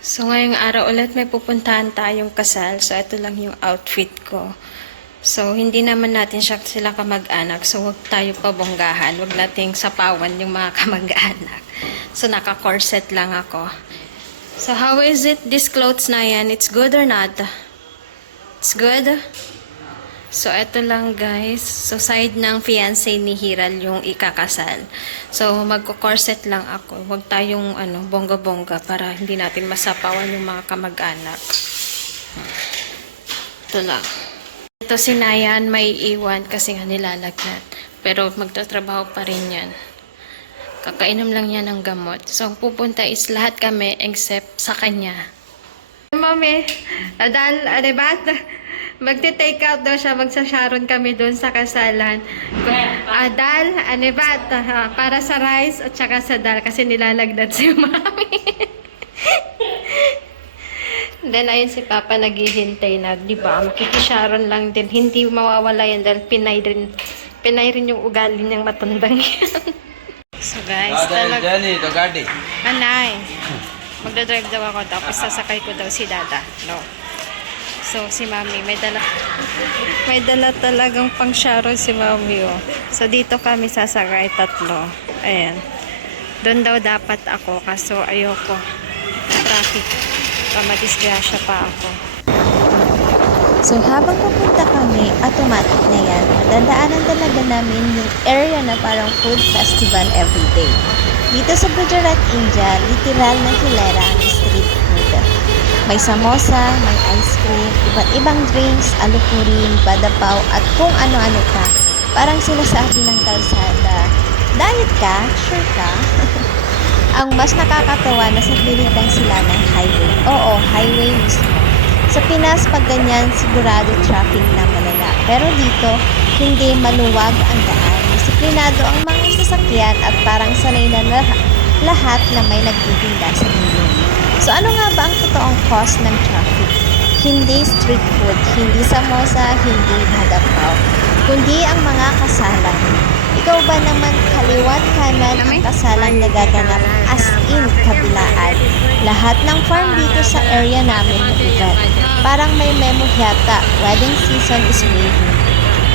So, ngayong araw ulit may pupuntahan tayong kasal. So, ito lang yung outfit ko. So, hindi naman natin sila kamag-anak. So, huwag tayo pabonggahan. Huwag nating sapawan yung mga kamag-anak. So, naka-corset lang ako. So, how is it? This clothes na yan, it's good or not? It's good? So, eto lang guys. So, side ng fiancé ni Hiral yung ikakasal. So, magko-corset lang ako. Huwag tayong bongga-bongga para hindi natin masapawan yung mga kamag-anak. Ito lang. Ito si Nayan may iwan kasi nga nilalagnat. Pero magtatrabaho pa rin yan. Kakainom lang yan ng gamot. So, ang pupunta is lahat kami except sa kanya. Mami, Adal, adebat, magte-take out daw siya, magsa-sharon kami doon sa kasalan. Adal, anebat, para sa rice at saka sa dal kasi nilalagnat si Mami. Then, ayun si Papa naghihintay na, di ba? Makikisharon lang din. Hindi mawawala yan dahil pinay rin yung ugali niyang matandang yan. So, guys, Anay. Magdadrive daw ako, tapos sasakay ko daw si Dada. No. So, si Mami, may dala talagang pang sharon si Mami, oh. So, dito kami sasakay, tatlo. Ayan. Doon daw dapat ako, kaso ayoko. Traffic. Pamadisgrasya pa ako. So habang papunta kami, automatic na yan. Madadaanan talaga namin yung area na parang food festival everyday. Dito sa Gujarat, India, literal na hilera ang street food. May samosa, may ice cream, iba't ibang drinks, alupurin, badapaw, at kung ano-ano pa. Parang sinasabi ng kalsada, diet ka? Sure ka? Ang mas nakakatawa na sa gilid lang sila ng highway. Oo, highway mismo. Sa Pinas, pag ganyan, sigurado traffic na malala. Pero dito, hindi maluwag ang daan. Disiplinado ang mga sasakyan at parang sanay na lahat na may nagtitinda sa gilid. So ano nga ba ang totoong cause ng traffic? Hindi street food, hindi samosa, hindi badapaw, kundi ang mga kasalan. Ikaw ba naman kaliwat kanan ang kasalang nagaganap as in kabilaan? Lahat ng farm dito sa area namin lugar. Parang may memo yata, wedding season is waiting.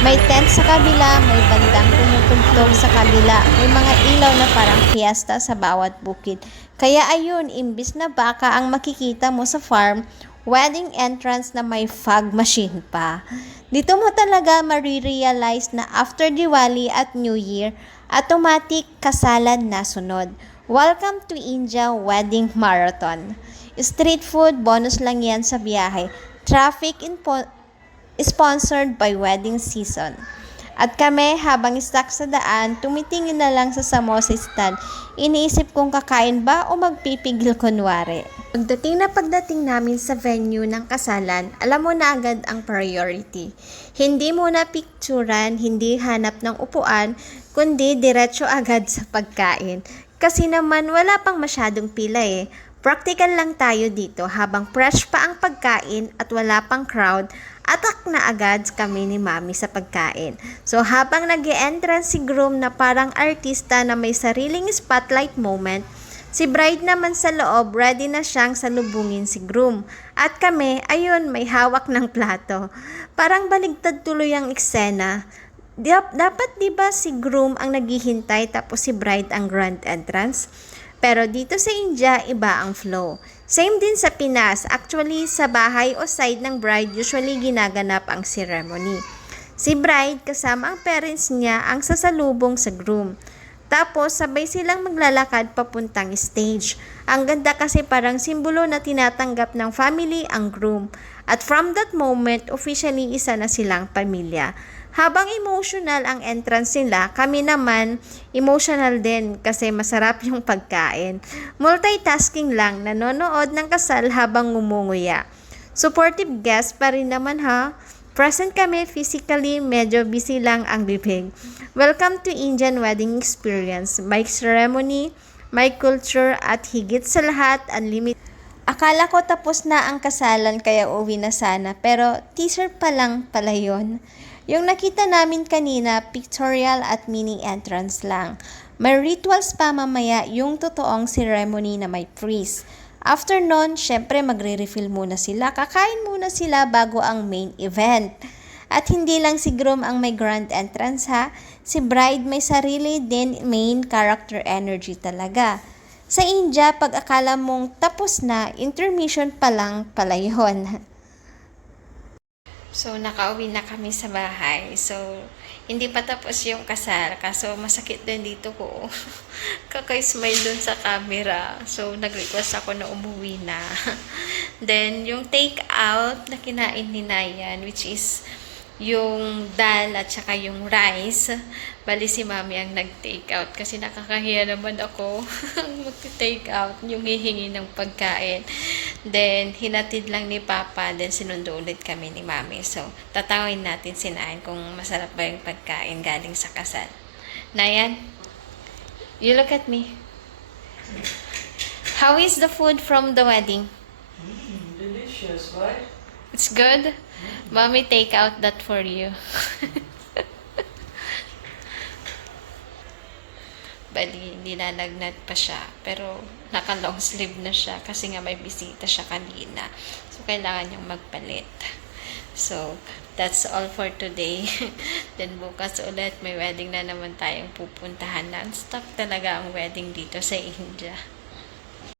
May tent sa kabila, may bandang tumutugtog sa kabila, may mga ilaw na parang fiesta sa bawat bukid. Kaya ayun, imbis na baka ang makikita mo sa farm, wedding entrance na may fog machine pa. Dito mo talaga marirealize na after Diwali at New Year, automatic kasalan na sunod. Welcome to India Wedding Marathon. Street food, bonus lang yan sa biyahe. Traffic sponsored by wedding season. At kami, habang stuck sa daan, tumitingin na lang sa samosa stand. Iniisip kung kakain ba o magpipigil kunwari. Pagdating namin sa venue ng kasalan, alam mo na agad ang priority. Hindi muna picturean, hindi hanap ng upuan, kundi diretso agad sa pagkain. Kasi naman wala pang masyadong pila eh. Practical lang tayo dito habang fresh pa ang pagkain at wala pang crowd, atak na agad kami ni Mami sa pagkain. So habang nag-e-entrance si groom na parang artista na may sariling spotlight moment, si bride naman sa loob ready na siyang salubungin si groom. At kami, ayun, may hawak ng plato. Parang baligtad tuloy ang eksena. Dapat diba si groom ang naghihintay tapos si bride ang grand entrance? Pero dito sa India, iba ang flow. Same din sa Pinas. Actually, sa bahay o side ng bride, usually ginaganap ang ceremony. Si bride kasama ang parents niya ang sasalubong sa groom. Tapos, sabay silang maglalakad papuntang stage. Ang ganda kasi parang simbolo na tinatanggap ng family ang groom. At from that moment, officially isa na silang pamilya. Habang emotional ang entrance nila, kami naman emotional din kasi masarap yung pagkain. Multitasking lang, nanonood ng kasal habang ngumunguya. Supportive guest pa rin naman ha. Present kami physically, medyo busy lang ang bibig. Welcome to Indian Wedding Experience. May ceremony, may culture at higit sa lahat, unlimited. Akala ko tapos na ang kasalan kaya uwi na sana, pero teaser pa lang pala yun. Yung nakita namin kanina, pictorial at mini entrance lang. May rituals pa mamaya yung totoong ceremony na may priest. After nun, syempre magre-refill muna sila. Kakain muna sila bago ang main event. At hindi lang si groom ang may grand entrance ha. Si bride may sarili din main character energy talaga. Sa India, pag akala mong tapos na, intermission pa lang pala yun. So, nakauwi na kami sa bahay. So, hindi pa tapos yung kasal. Kaso, masakit din dito ko. Kaka-smile dun sa camera. So, nag-request ako na umuwi na. Then, yung take out na kinain ni Nayan, which is yung dal at saka yung rice. Bali si mami ang nag-take out kasi nakakahiya naman ako mag-take out yung hihingi ng pagkain. Then, hinatid lang ni Papa, then sinundo ulit kami ni Mami. So, tatawin natin si Nayan kung masarap ba yung pagkain galing sa kasal. Nayan, you look at me. How is the food from the wedding? Delicious, right? It's good? Mommy, take out that for you. Bali, nilalagnat pa siya. Pero, naka-long sleeve na siya kasi nga may bisita siya kanina. So, kailangan niyang magpalit. So, that's all for today. Then, bukas ulit, may wedding na naman tayong pupuntahan. Non-stop talaga ang wedding dito sa India.